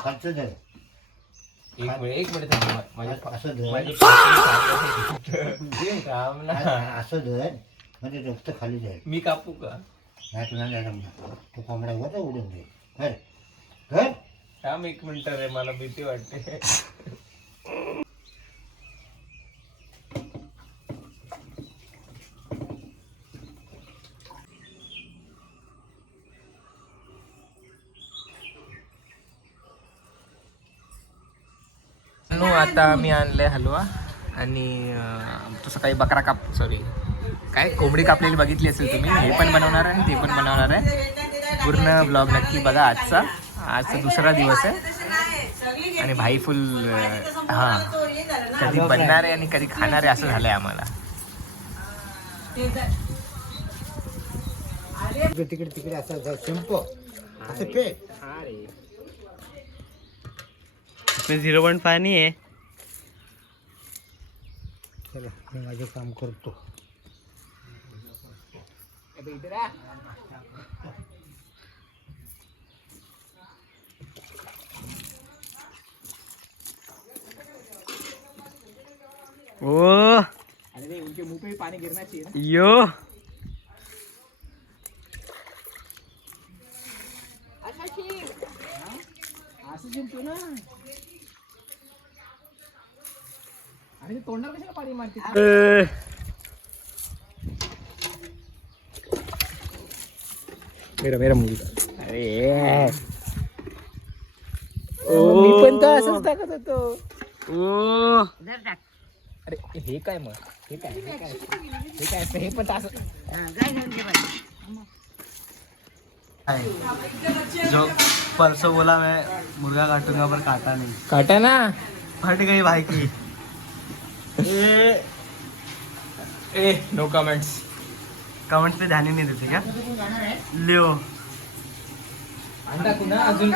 खालचं धर. एक मिनिट असं धर. असं धर म्हणजे रक्त खाली जाईल. मी कापू का? नाही तुला नाही जमणार. तो कोंबडा वर उडून दे. धर धर. थांब एक मिनिट रे, मला भीती वाटते. आता मी आणले हलवा आणि तो सकाळी बकरा सॉरी काय कोंबडी कापलेली बघितली असेल तुम्ही. हे पण बनवणार आहे आणि ते पण बनवणार आहे. पूर्ण ब्लॉग नक्की बघा. आजचा दुसरा दिवस आहे आणि भाई फुल कधी बनणार आहे आणि कधी खाणार आहे असं झालंय आम्हाला. तिकडे तिकडे असं संप असं पे 0.5 पाणी आहे. चला मी माझे काम करतो. ओ अरे उनके मुंह पे भी पानी गिरना चाहिए ना. यो असं जिंकतो ना. अरे ते तोंडावर कशाला पाणी मारते. मेरा मुलगा. अरे मी पण तर असंच टाकत होतो. ओ अरे हे काय मग हे काय हे पण असं. जो परसों बोला मैं मुर्गा काटूंगा पर काटा नहीं. काटा ना. फट गई भाई की. ए नो कमेंट्स. कमेंट्स पे ध्यान ही नहीं देते क्या. लिओ अंडा कुणा अजून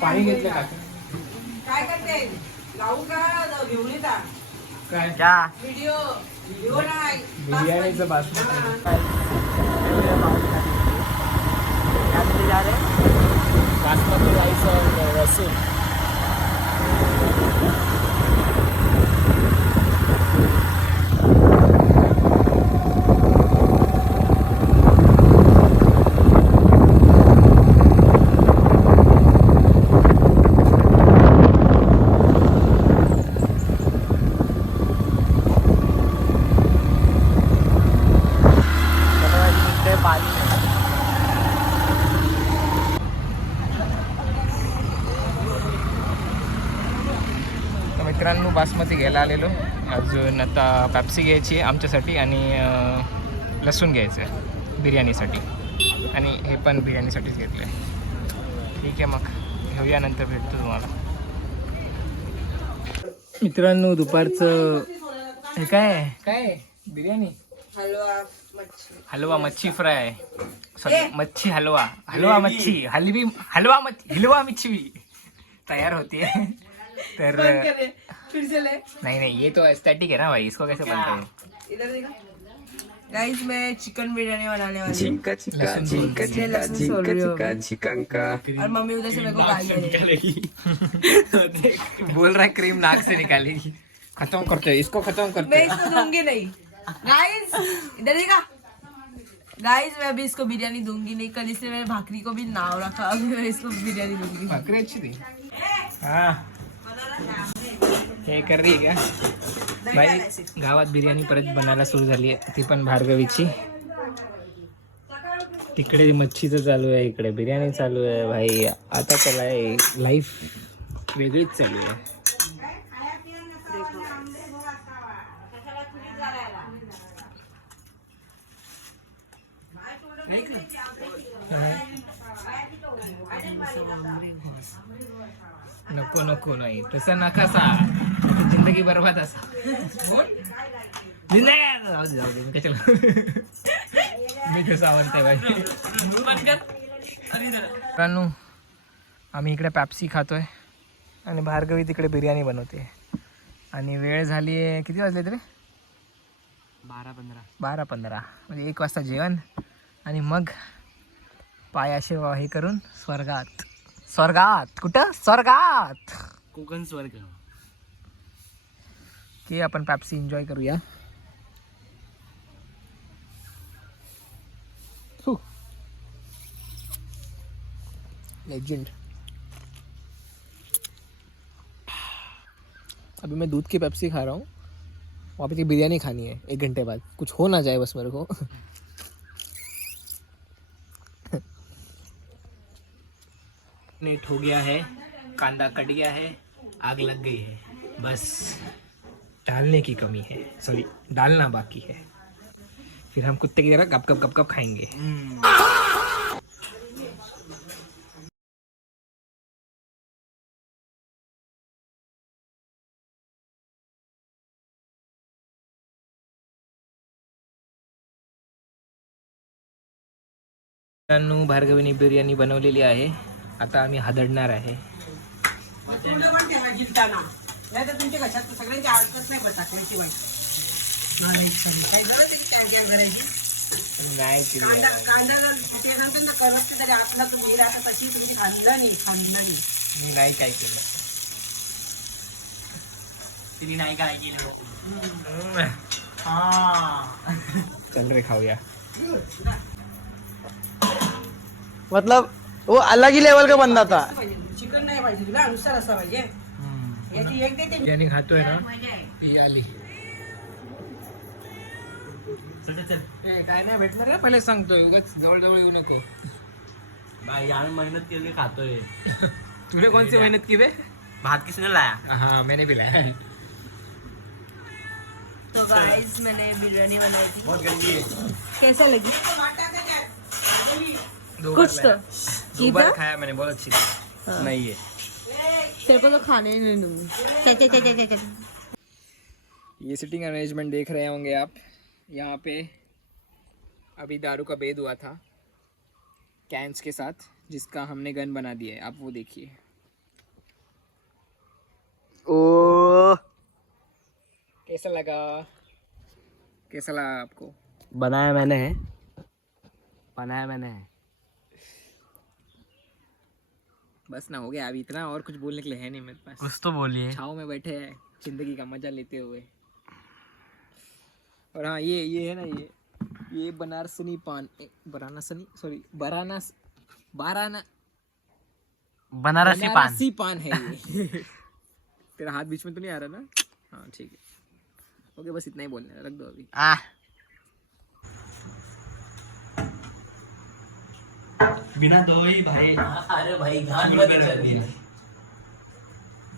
पाणी घेतलं का. काय करते लावू का घेऊन येता काय क्या व्हिडिओ नाही बिर्याणीचं बासमती. बासमती राईस और रसूल. मित्रांनो बासमती घ्यायला आलेलो. अजून आता पॅप्सी घ्यायची आहे आमच्यासाठी आणि लसूण घ्यायचं आहे बिर्याणीसाठी. आणि हे पण बिर्याणीसाठीच घेतलं आहे. ठीक आहे मग घेऊया, नंतर भेटतो तुम्हाला. मित्रांनो दुपारचं हे काय काय बिर्याणी. हलवा मच्छी फ्राय सॉरी मच्छी हलवा मच्छी हलवा मच्छी तैयार होती है. तर फिर से ले नहीं ये तो एस्थेटिक है ना भाई, इसको कैसे बनता है. इधर देखा गाइस मैं चिकन बिरयानी बनाने वाली हूँ और मम्मी उधर से मेरे को गाली बोल रहा है क्रीम नाक से निकालेगी. खत्म करते हैं इसको, खत्म करते मैं हैं. इसको दूंगी नहीं गाइस. इधर देखा गाइस मैं अभी इसको बिरयानी दूंगी नहीं. कल इसने मेरे भाकरी को भी नाव रखा, अभी मैं इसको बिरयानी दूंगी. भाकरी अच्छी थी. हाँ हे कर रही है क्या भाई. गावात बिर्याणी परत बनायला सुरू झाली आहे, ती पण भार्गवीची. तिकडे मच्छीचं चालू आहे, इकडे बिर्याणी चालू आहे भाई. आता त्याला लाईफ वेगळीच चालू आहे. नको नको नाही तसं नका सा. जिंदगी बरबाद असा. जाऊ दे मी कशाला. मी कसं आवडतंय भाई. मित्रांनो आम्ही इकडे पॅप्सी खातोय आणि भार्गवी तिकडे बिर्याणी बनवते. आणि वेळ झाली आहे किती वाजले तरी 12:15 म्हणजे 1 वाजता जेवण आणि मग पाय असे हे करून स्वर्गात. स्वर्गात. कुठं? स्वर्गात. कोकण स्वर्ग. की आपण पॅप्सी एन्जॉय करूया. लेजेंड. अभी मैं दूध की पेप्सी खा रहा हूँ. वहाँ पे बिरयानी खानी है 1 घंटे बाद. कुछ हो ना जाए बस मेरे को. नेट हो गया है, कांदा कट गया है, आग लग गई है. बस डालने की कमी है. सॉरी, डालना बाकी है. फिर हम कुत्ते की तरह गप गप गप गप खाएंगे. मित्रांनो, भार्गवीने बिर्याणी बनवलेली आहे. आता आम्ही हादडणार आहे. नाही केली. मी नाही काय केलं. तिने नाही काय केलं. चल रे खाऊया. मतलब वो अलग ही लेवल का बंदा था. चिकन नाही पाहिजे तुला, नुसार असा पाहिजे. याची एक देते. बिर्याणी खातोय ना, ही आली. ए, काय नाही भेटणार रे, पहिले सांगतोय. उगाच जवळ जवळ येऊ नको. भाई यार मेहनत करके खातोय. तूने कौन सी मेहनत की बे? भात किसने लाया? हाँ, मैंने भी लाया. तो गाइस मैंने बिरयानी बनाई थी. बहुत गंदी है. कैसा लगी? दो कुछ बार तो लाया. 2 बार इधर खाया मैंने, बहुत अच्छी थी. नहीं है. तेरे को तो खाने ही नहीं दूंगी. चल. ये सिटिंग अरेंजमेंट देख रहे होंगे आप. यहाँ पे अभी दारू का भेद हुआ था कैंस के साथ, जिसका हमने गन बना दिया है. आप वो देखिए. ओ कैसा लगा? कैसा लगा आपको? बनाया मैंने है. बस ना, हो गया. अभी इतना और कुछ बोलने के लिए है नहीं मेरे पास. कुछ तो बोलिए. छाँव में बैठे हैं जिंदगी का मजा लेते हुए. और हाँ, ये है ना, ये बनारसी पान. बनारसी पान है ये. तेरा हाथ बीच में तो नहीं आ रहा ना? हाँ ठीक है. ओके, बस इतना ही बोलना है. रख दो अभी. बिना दो ही भाई. अरे भाई घाट मत चल दिया.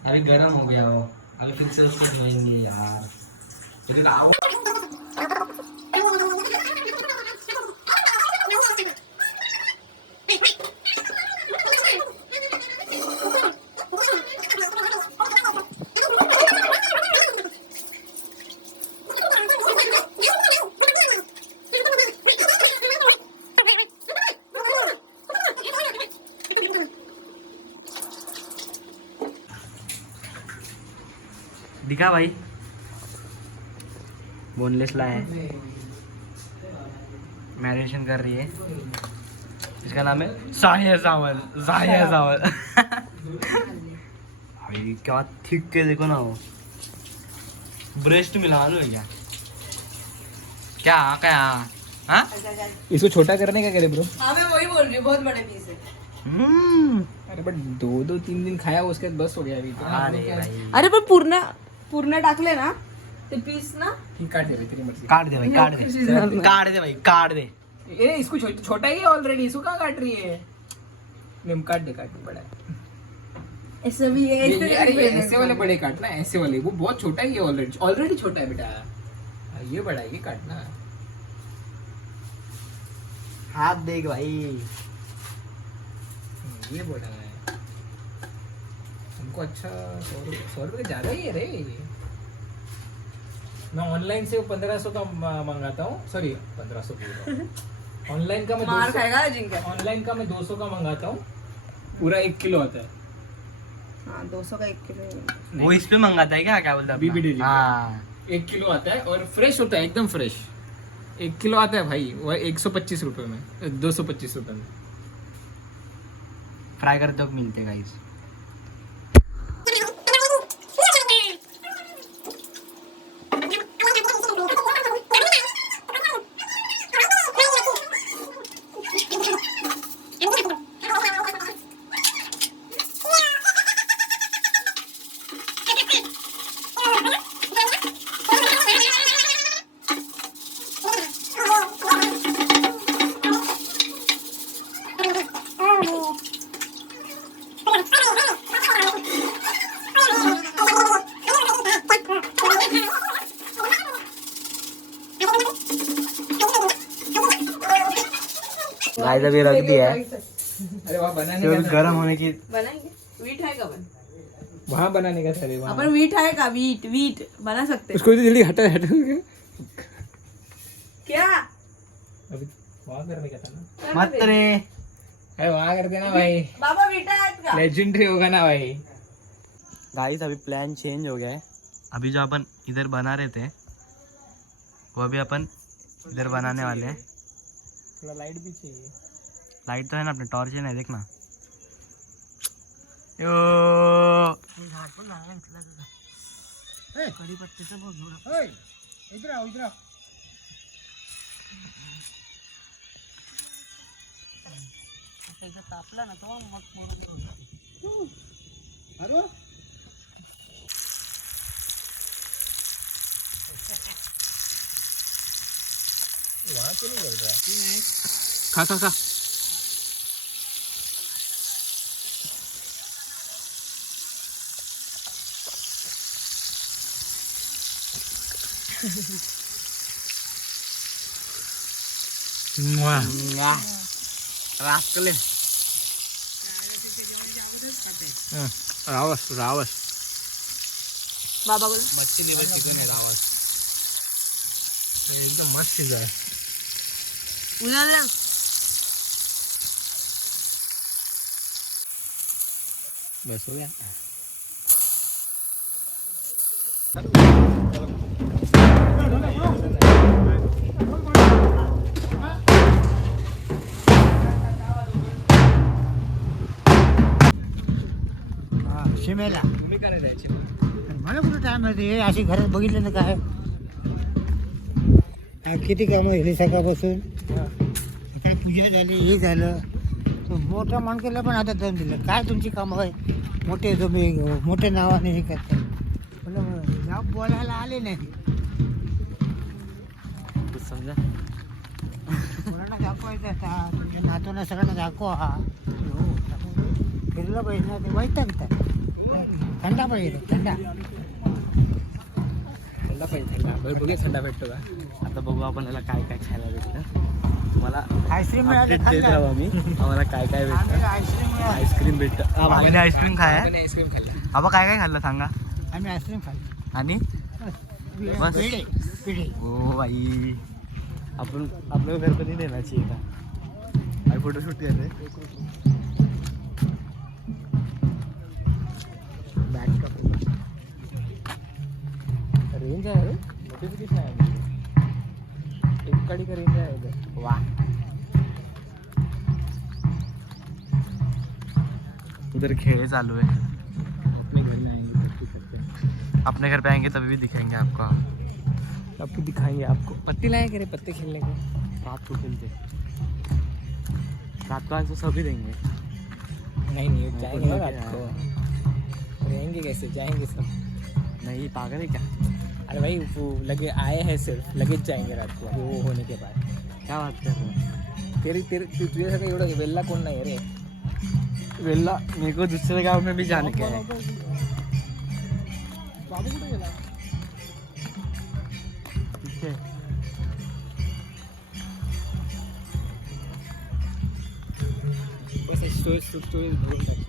अभी गर्म हो गया हो. अभी फिर से उसको धोएंगे यार. मुझे आओ. दिखा भाई. बोनलेस लाया है. मैरिनेशन कर रही है. इसका नाम है साहिया चावल. भाई क्या थिक के देखो ना वो. ब्रेस्ट मिला लो क्या? क्या हाँ? इसको छोटा करने का करे ब्रो. हाँ मैं वही बोल रही हूँ, बहुत बड़े पीस है. अरे बट 2-3 दिन खाया उसके बाद बस हो गया. अभी अरे भाई अरे पण पूर्ण टाकले ना ते पीस ना. ठीक. काट दे भाई, तेरी मर्जी. काट दे भाई. काट दे. ए, इसको छोटा ही है ऑलरेडी. इसको कहाँ काट रही है? निम काट दे बड़ा. ऐसे भी है. अरे ये ऐसे वाले बड़े काटना. ऐसे वाले वो बहुत छोटा ही है ऑलरेडी छोटा है बेटा. ये बड़ा है, ये काटना. हाथ देख भाई. ये बड़ा है. हमको अच्छा 100 रुपये ज्यादा ही है रे. मैं ऑनलाइन से 1500 का मंगाता हूँ. सॉरी 1500 ऑनलाइन का मैं मार खाएगा जिनका. ऑनलाइन का मैं 200 का मंगाता हूँ. पूरा 1 किलो आता है. हाँ 200 का 1 किलो. वो इस पे मंगाता है क्या बोलता है? बीबी डेली. हाँ 1 किलो आता है और फ्रेश होता है, एकदम फ्रेश. 1 किलो आता है भाई. वो 125 रुपये में, 225 रुपये में. फ्राय करते वक्त मिलते गाइस. गाइस अभी रख दिया है. अरे वहाँ बनाने फिर का गर्म होने की. बनाएंगे. वीट है का बन वहाँ बनाने का सर वहाँ. अपन वीट है का वीट वीट बना सकते हैं. उसको तो जल्दी हटा हटा क्या अभी वहाँ करने का था ना. मत रे. अरे वहाँ कर देना भाई. बाबा वीटा आहेत का. लेजेंडरी होगा ना भाई. गाइस अभी प्लान चेंज हो गया है. अभी जो अपन इधर बना रहे थे वो अभी अपन इधर बनाने वाले हैं. थोड़ा लाइट भी चाहिए. लाइट तो है ना अपने टॉर्च है ना देख ना. यो इधर आओ इधर आओ. तापला ना तो मग अरे वहाँ क्यों नहीं जल रहा. खा खा खा. रास्कले. रावस रावस. बाबा बोल मच्छी लिवर चिकन है रावस. एकदम मस्त चीज आहे. उन्हाळ्या बस हो गया. शिमेला तुम्ही काय नाही द्यायची. मला कुठं टाइम आहे अशी घरात बघितलं ना काय किती कामं झाली सकाळपासून. आता पूजा झाली हे झालं. तो मोठ्या माणसाला पण आता दम दिलं. काय तुमची कामं आहे मोठे तुम्ही मोठ्या नावाने हे करता. मला बोलायला आले नाही. समजा मुलांना दाखवायचं आता तुमच्या नातूंना सगळ्यांना दाखवा. फिरलं पाहिजे ना ते वैतागतात. थंडा पाहिजे थंडा. थंडा पाहिजे थंडा. बरं बघूया थंडा भेटतो का. आता बघू आपण याला काय काय खायला भेटतं. तुम्हाला आईस्क्रीम मिळाली update देत राहू आम्ही. आम्हाला काय काय भेटतं. आईस्क्रीम मिळाली. आईस्क्रीम भेटतं. आम्ही आईस्क्रीम खाय. आईस्क्रीम खाल्लं. आबा काय काय खाल्लं सांगा. आम्ही आईस्क्रीम खाल्ली. आणि बस. पेढे पेढे. ओ भाई आपण आपलं घर पण देणार चाहिए का. आई फोटोशूट करते. रेंज आहे रे. नोटिफिकेशन आहे. एक गाडी का रेंज आहे इधर. वाह. उधर खेल चालू है. अपने घर में आएंगे तो सकते. अपने घर पे आएंगे तभी भी दिखाएंगे आपको. आपको दिखाएंगे. आपको पत्ते लाए करे पत्ते खेलने को. रात को खेलते. रात को आज तो सभी देंगे. नहीं नहीं जाएंगे ना रात को. रहेंगे कैसे जाएंगे सब. नहीं पागल है क्या. अरे भाई वो लगे आए हैं सिर्फ लगेच जाएंगे रात को वो होने के बाद. क्या बात कर रहे हो. तुझ्यासारखं एवढं वेल्ला कोण नाही रे. वेल्ला मेरे को दूसरे गांव में भी जाने का है. बाबू कुठे गेला. पीछे. स्टोरीज बघून टाकते.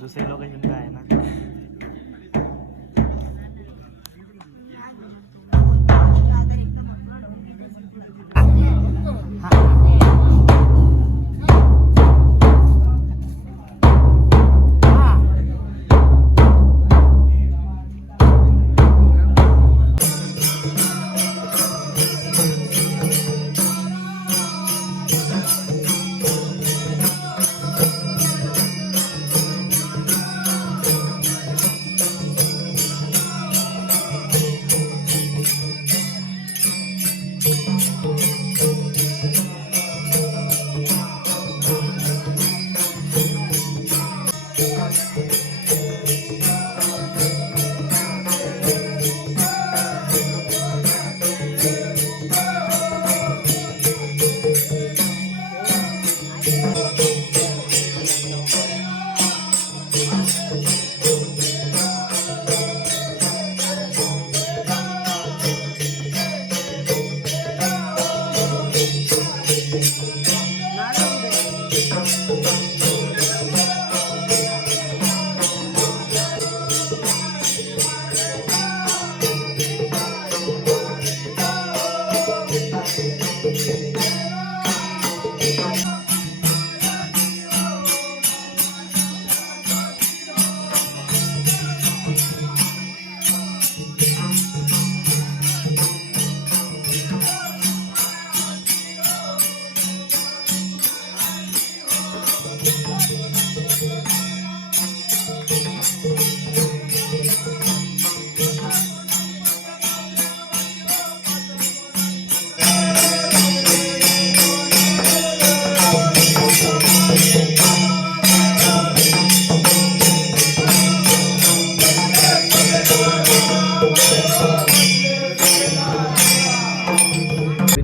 दूसरे लोकेशन पे आए ना.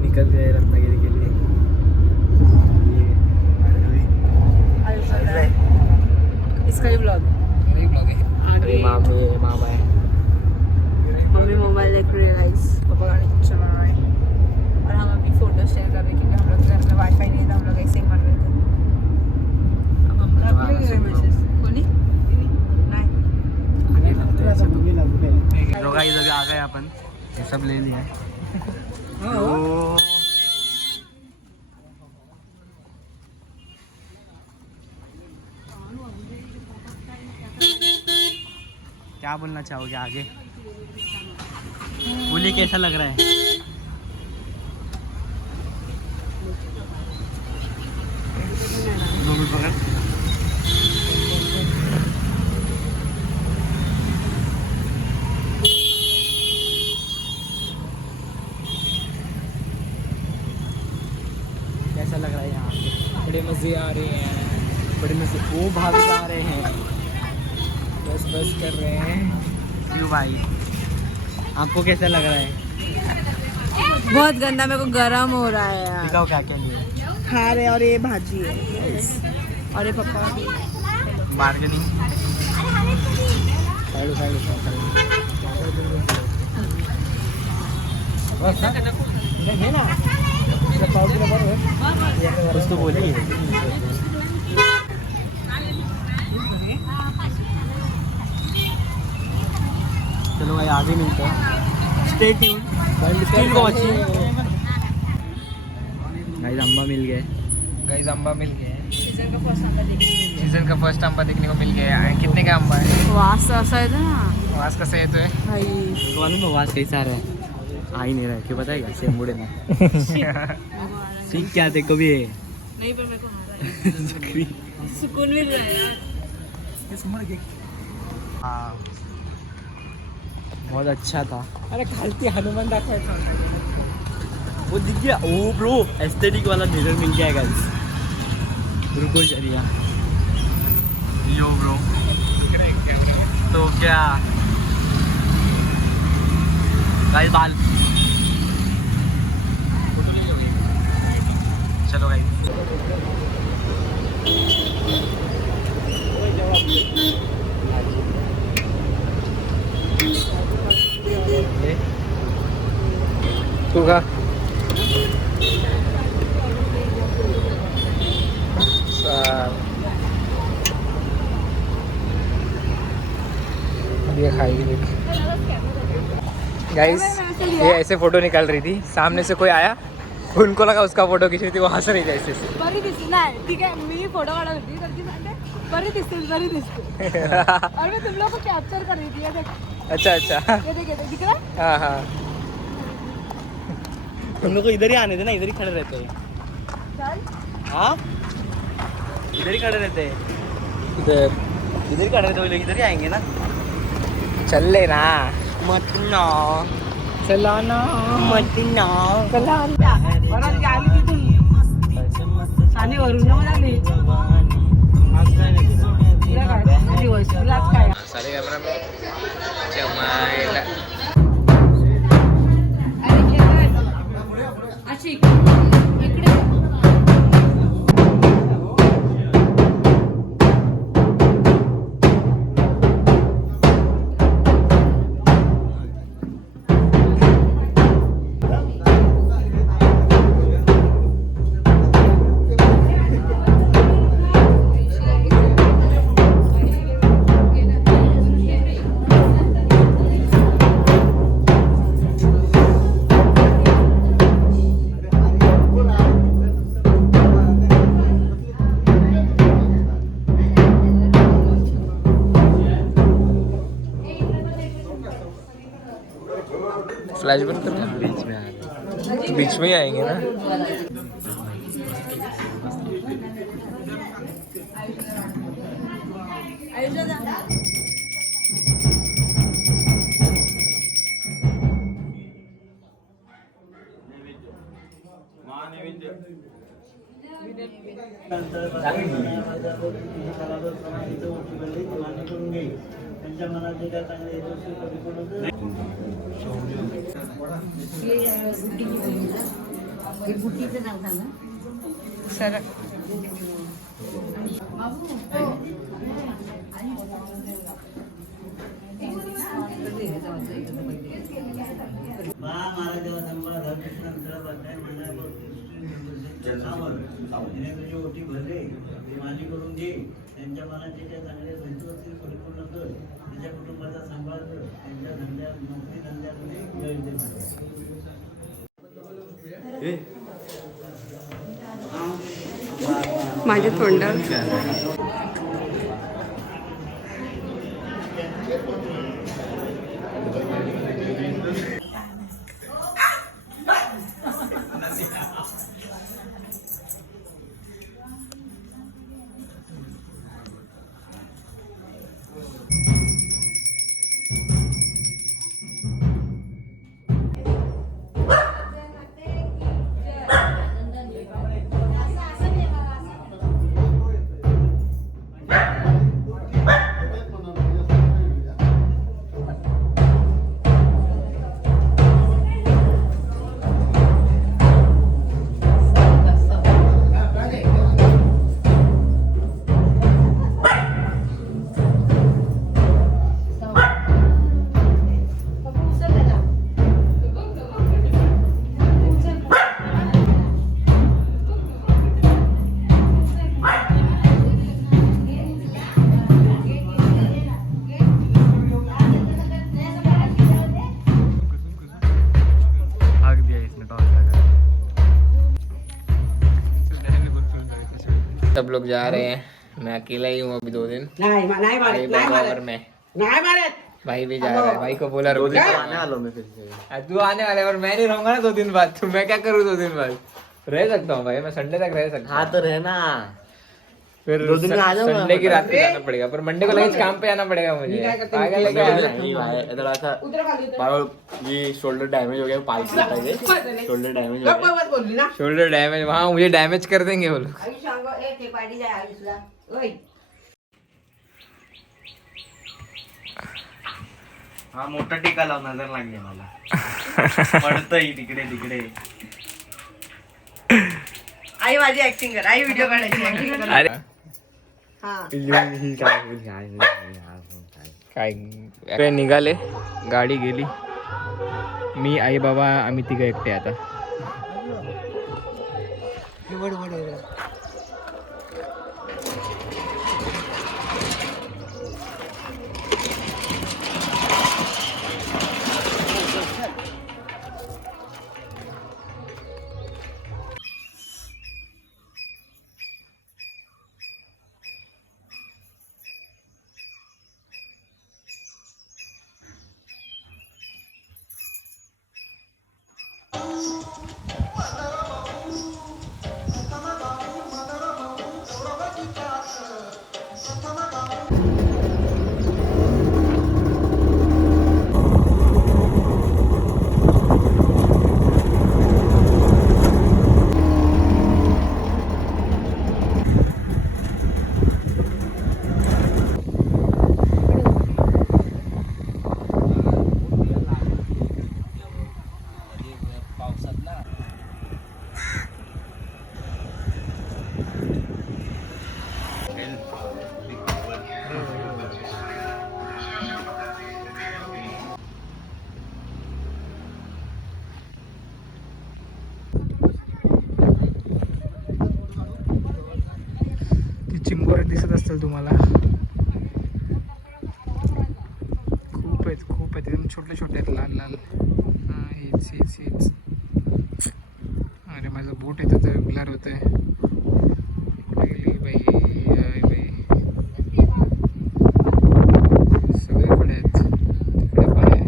निकल गए रत्नागिरी के लिए। इसका ही ब्लॉग अरे मामी मामा है। मम्मी मोबाइल देख रही है गाइस, पापा गाड़ी चला रहा है और हम अभी फोटो शेयर कर रहे हैं क्योंकि हम लोग के घर में वाईफाई नहीं था, हम लोग ऐसे ही मार रहे थे। अब हम मैसेज कोनी नहीं तो गाइस अभी आ गए अपन, ये सब ले लिया है। क्या बोलना चाहोगे आगे? बोलिए कैसा लग रहा है? कैसा लग रहा है यहाँ? बड़े मजे आ रहे हैं, बड़े मजे। वो भाभी आ रहे हैं, बस बस कर रहे हैं। क्यों भाई, आपको कैसा लग रहा है? बहुत गंदा, मेरे को गरम हो रहा है यार। दिखाओ क्या क्या लिया है। खा रहे और ये भाजी है और ये पप्पा बार्गेनिंग। कुछ तो बोलिए। चलो भाई आगे मिलते हैं। Stay tune, still watching. Guys Amba mill गए। गाइस अम्बा मिल गए, सीजन का फर्स्ट आंबा देखने सीजन का फर्स्ट अम्बा देखने को मिल गया है। कितने का अम्बा है? वास असा येतो ना वास कसं येतोय? भाई। मालूम है आवाज कैसा आ रहा है? आ ही नहीं रहा है, क्यों बताएगा? सेम मुड़े ना सीख क्या थे कभी है? नहीं पर मेरे को सुकून मिल रहा है यार। हाँ बहुत अच्छा था। अरे खालती हनुमान दाखवायचा वो दिख गया। ओ ब्रो एस्थेटिक वाला मिरर मिल गया गाइस। रुको चलिए। यो ब्रो तो क्या गाइस बाल फोटो ले लो। चलो गाइस तू का ये खाएगी देख। गाइस ये ऐसे फोटो निकाल रही थी, सामने से कोई आया, उनको लगा उसका फोटो खींच रही थी, वो हंस रही थी ऐसे से। बरी दिसते नाही ठीक आहे, मी फोटो काढत होती तर ती सांगते बरी दिसते और मैं तुम लोग को कैप्चर कर रही थी। ये देख अच्छा अच्छा, ये देख दिख रहा है? हाँ हाँ हम लोग को इधर ही आने थे ना, इधर ही खड़े रहते हैं। चल हाँ इधर ही खड़े रहते हैं, इधर इधर ही खड़े रहते हैं, वो लोग इधर ही आएंगे ना। चल ले ना, मत ना चलाना मत ना आणि वरून म्हणाली दिवस काय सारे कॅमेरा में जमायला अशी इकडे राजभर बीच में बीच में ही आएंगे ना. सर ओटी भरले ते माझी करून घे. त्यांच्या मनाचे ज्या चांगले वस्तू असतील परिपूर्ण कर. त्याच्या कुटुंबाचा सांभाळ कर. त्यांच्या धंद्यात नोकरी धंद्यामध्ये वेळ दे. माझ्या तोंडावर सब लोग जा रहे हैं. मैं अकेला ही हूँ अभी 2 दिन. भाई बाबा और मैं. भाई भी जा रहा है. भाई को बोला रुक जा. आने वाला मैं फिर से. तू आने वाला है और मैं नहीं रहूंगा ना 2 दिन बाद. तो मैं क्या करूँ 2 दिन बाद? रह सकता हूँ भाई, मैं संडे तक रह सकता हूँ. हाँ तो रहना. फिर 2 दिन में आ जाऊंगा. संडे की रात को जाना पड़ेगा, पर मंडे को लगेच काम पे आना पड़ेगा मुझे. पागल है क्या? थोड़ा सा ये शोल्डर डैमेज हो गया. पालसी बताइए. शोल्डर डैमेज हो गया. Shoulder damage. वहाँ मुझे डैमेज कर देंगे वो लोग. हा मोठा टीका लाव. नजर लागली मला. पडतंय तिकडे तिकडे. आई माझी ऍक्टिंग कर. आई व्हिडिओ काढायची. अरे काय काय निघाले. गाडी गेली. मी आई बाबा आम्ही तिघं एकटे आता. चिंबोरे दिसत असतील तुम्हाला. खूप आहेत एकदम छोटे छोटे आहेत. लाल लाल. हेच अरे माझं बोट आहे त्याचं ब्लर होत आहे. बाई सगळीकडे आहेत. तिकडे पण आहे.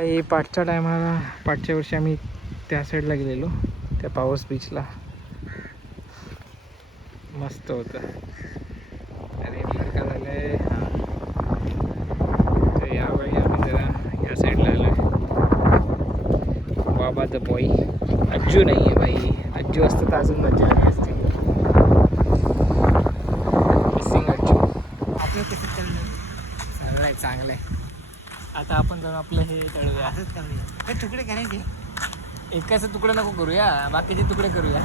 काही पाठच्या टायमाला पाठच्या वर्षी आम्ही त्या साईडला गेलेलो त्या पावस बीचला. मस्त होतं. आणि का झालं आहे तर यावेळी आम्ही जरा या साईडला आलो आहे. बाबा द बॉय अज्जू नाही आहे बाई. अज्जू असतं तर अजून मजा आली असते. मिसिंग अज्जू. आपलं कसं चाललं चांगलं आहे चांगलं आहे. आता आपण जाऊन आपलं हे तळूया. असंच चालूया. हे तुकडे करायचे. एकाचे तुकडे नको करूया, बाकीचे तुकडे करूया.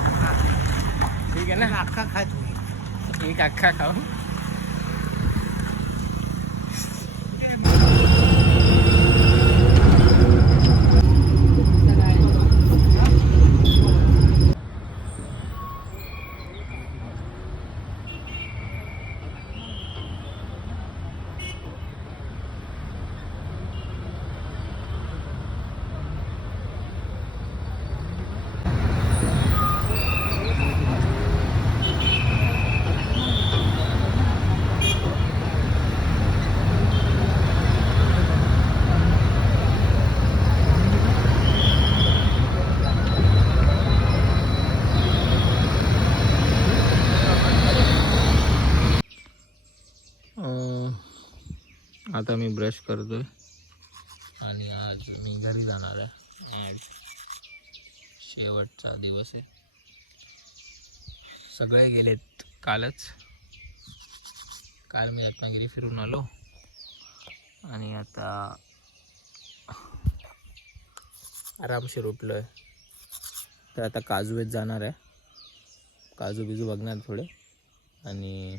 ठीक आहे ना. अख्खा खात होईल. एक अख्खा खाऊ. आता मी ब्रश करतोय आणि आज मी घरी जाणार आहे. आज शेवटचा दिवस आहे. सगळे गेलेत कालच. काल मी रत्नागिरी फिरून आलो आणि आता आरामशीर उठलो आहे. तर आता काजूवेत जाणार आहे. काजू बिजू बघणार थोडे आणि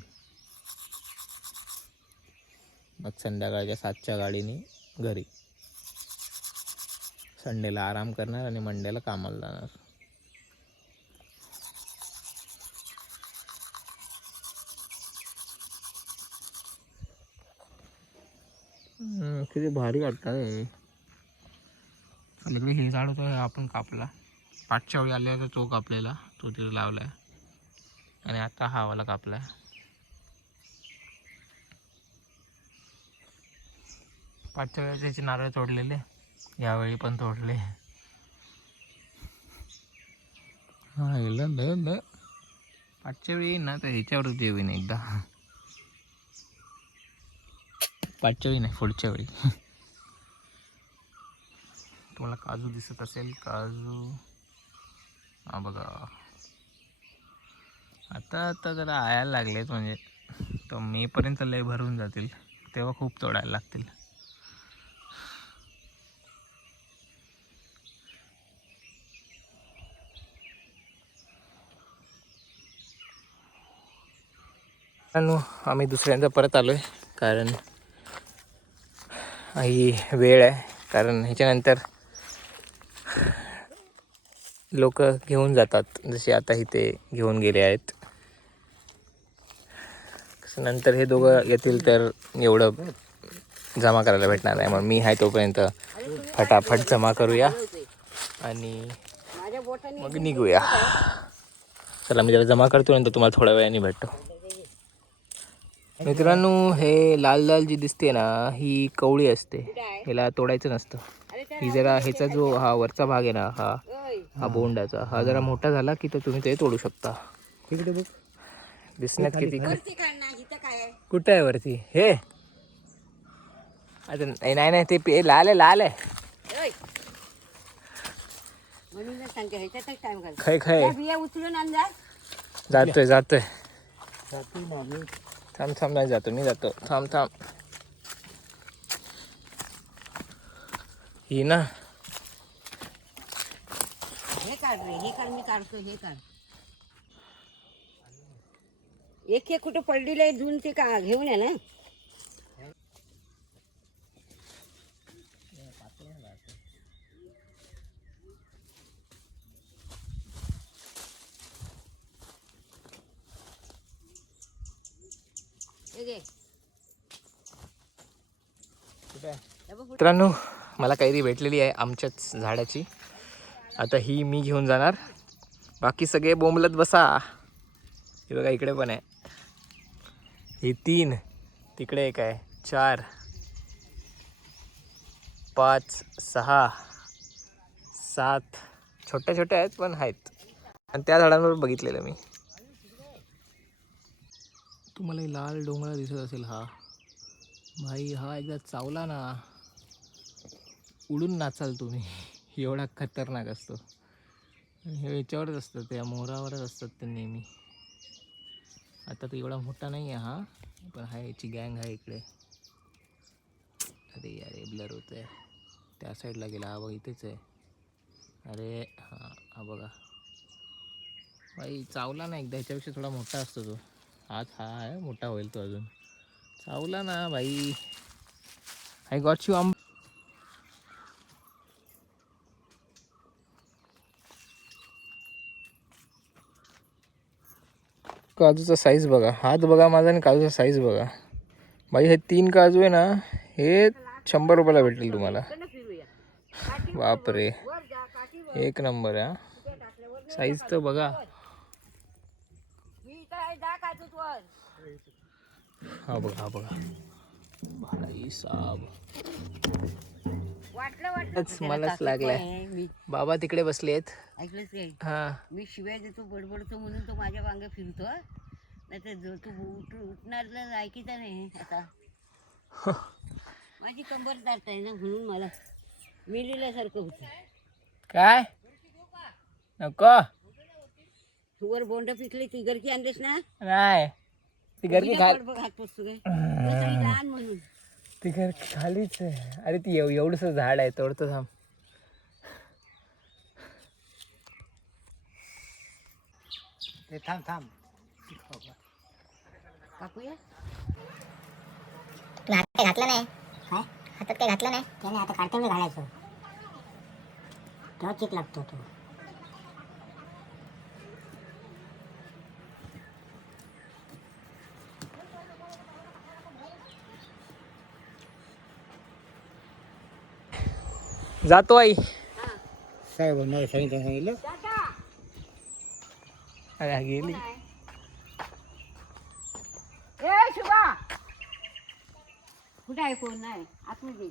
मग संध्याकाळच्या 7च्या गाडीने घरी. संडेला आराम करणार आणि मंडेला कामाला जाणार. किती भारी वाटतं रे. इकडे हे झाड होतं आपण कापला. पाठच्या वेळी आले तर तो कापलेला तो तिथे लावलाय आणि आता हा वाला कापलाय. पाठच्या वेळेस त्याचे नारळ तोडलेले, यावेळी पण तोडले. हा येलं पाठच्या वेळी येईन ना तर ह्याच्यावरच येईन एकदा. पाठच्या वेळी नाही, पुढच्या वेळी. तुम्हाला काजू दिसत असेल. काजू हा बघा. आता आता जरा आयायला लागलेत, म्हणजे तर मेपर्यंत लय भरून जातील, तेव्हा खूप तोडायला लागतील. आम्ही दुसऱ्यांदा परत आलो आहे कारण ही वेळ आहे. कारण ह्याच्यानंतर लोक घेऊन जातात, जसे आता इथे घेऊन गेले आहेत. नंतर हे दोघं येतील तर एवढं जमा करायला भेटणार नाही. मग मी आहे तोपर्यंत फटाफट जमा करूया आणि मग निघूया. चला मी जरा जमा करतो, नंतर तुम्हाला थोड्या वेळाने भेटतो. मित्रांनो, हे लाल लाल जी दिसते ना, ही कवळी असते. ह्याला तोडायचं नसतं. ही जरा ह्याचा जो हा वरचा भाग आहे ना, हा बोंडाचा, हा जरा मोठा झाला की तर तुम्ही ते तोडू शकता. तिकडे बघ दिसण्यात किती. कुठं आहे वरती? हे आता नाही नाही ते लाल आहे, लाल आहे. खय खय जातोय जातोय. थांब थांब, नाही जातो मी, जातो. थांब थांब. ही ना, हे काढ रे, हे काढ, मी काढतो. हे काढ. एक एक कुठं पडलेलं धुवून ते का घेऊन या ना. मित्रांनो, मला कैरी भेटलेली आहे आमच्याच झाडाची. आता ही मी घेऊन जाणार. बाकी सगळे बोंबलत बसा. हे बघा, इकडे पण आहे. हे 3, तिकडे एक आहे, 4. 5, 6, 7 छोट्या छोट्या आहेत पण आहेत. आणि त्या झाडांवर बघितलेलं मी. तुम्हाला हे लाल डोंगरा दिसत असेल हा भाई, हा एकदा चावला ना उडून नाचाल तुम्ही. एवढा खतरनाक असतो. हे याच्यावरच असतं, त्या मोहरावरच असतात ते नेहमी. आता तर एवढा मोठा नाही आहे हा, पण हा याची गँग आहे इकडे. अरे अरे ब्लर होत आहे, त्या साईडला गेला. हा बघ इथेच आहे. अरे हां हा बघा भाई, चावला ना एकदा. ह्याच्यापेक्षा थोडा मोठा असतो तो. हाच हा आहे, मोठा होईल तो अजून. चावला ना भाई. आय गॉट यू आंब. काजूचा साईज बघा, हात बघा माझा आणि काजूचा साईज बघा भाई. हे 3 काजू आहे ना, हे 100 रुपयाला भेटेल तुम्हाला. बापरे, एक नंबर आहे. साईज तर बघा. हा बघा हा बघा भाई साहब. मलाच लागलाय. बाबा तिकडे बसले आहेत. ऐकलंच काय? हा मी शिवाय देतो बडबडतो म्हणून तो माझ्या वांग फिरतो. नाही तर तू उठणार ऐकीचा नाही आता. माझी कंबर जात आहे ना, म्हणून मला मेलेल्यासारखं होतं. काय नको. वर बोंड पिकले ती गरकी आणलीस ना, नाही ती घरची हात बसतो काय लहान म्हणून. ती घर खालीच आहे. अरे ती एवढंच झाड आहे, तोडतं थांब. ते थांब थांब. कापूया. तुला हातात काय घातलं नाही? काय हातात काय घातलं नाही? त्याने आता काढते मी घालायचो, तेव्हा चिक लागतो तो. जातो आई. साहेब नाही सांगितलं. अरे गेली. ए शुभा, कुठे आहे? कोण नाही आतमध्ये.